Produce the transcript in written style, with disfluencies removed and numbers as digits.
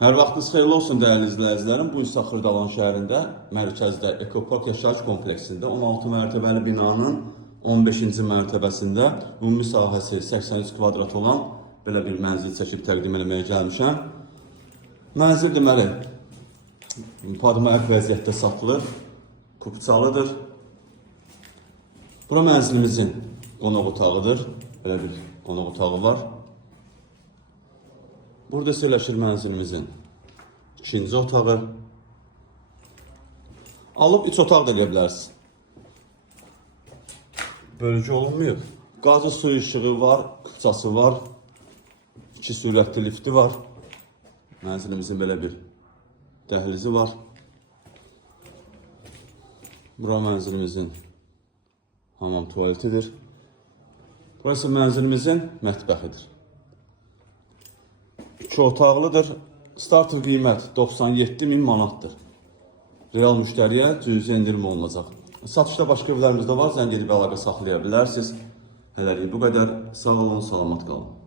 Hər vaxtınız xeyirli olsun dəyərli izləyicilərim. Bu isə Xırdalan şəhərində, mərkəzdə Ekopark yaşayış kompleksində 16 mərtəbəli binanın 15-ci mərtəbəsində ümumi sahəsi 83 kvadrat olan belə bir mənzil çəkib təqdim etməyə gəlmişəm. Mənzil deməli, padmayaq vəziyyətdə satılır, kupçalıdır. Bura mənzilimizin qonaq otağıdır. Belə bir qonaq otağı var. Burada yerləşir mənzilimizin ikinci otağı. Alıb iç otaq da edə bilərsiniz. Bölgü olunmuyor. Qazı suyu işığı var, kupçası var. 2 sürətli lifti var. Mənzilimizin belə bir dəhlizi var. Bura mənzilimizin hamam tualetidir. Burası mənzilimizin mətbəxidir. 2 otaqlıdır. Starter qiymət 97.000 manatdır. Real müştəriyə cüzi endirim olunacaq. Satışda başqa evlərimiz də var. Zəng edib əlaqə saxlaya bilərsiniz. Hələlik bu qədər. Sağ olun, salamat qalın.